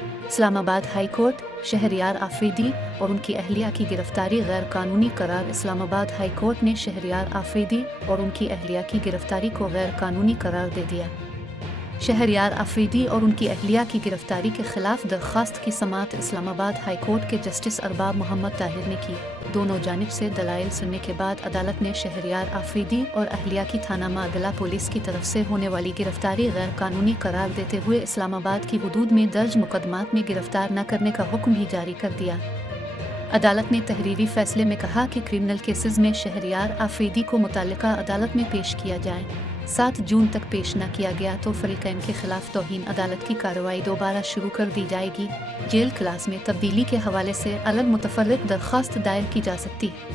اسلام آباد high court Shahryar Afridi اور ان کی اہلیہ کی گرفتاری غیر قانونی قرار۔ اسلام آباد ہائی کورٹ نے شہریار آفریدی اور ان کی اہلیہ کی گرفتاری کو غیر قانونی قرار دے دیا۔ شہریار آفریدی اور ان کی اہلیہ کی گرفتاری کے خلاف درخواست کی سماعت اسلام آباد ہائی کورٹ کے جسٹس ارباب محمد طاہر نے کی۔ دونوں جانب سے دلائل سننے کے بعد عدالت نے شہریار آفریدی اور اہلیہ کی تھانہ معدلہ پولیس کی طرف سے ہونے والی گرفتاری غیر قانونی قرار دیتے ہوئے اسلام آباد کی حدود میں درج مقدمات میں گرفتار نہ کرنے کا حکم بھی جاری کر دیا۔ عدالت نے تحریری فیصلے میں کہا کہ کرمنل کیسز میں شہریار آفریدی کو متعلقہ عدالت میں پیش کیا جائے۔ 7 جون تک پیش نہ کیا گیا تو فریقین کے خلاف توہین عدالت کی کارروائی دوبارہ شروع کر دی جائے گی۔ جیل کلاس میں تبدیلی کے حوالے سے الگ متفرق درخواست دائر کی جا سکتی ہے۔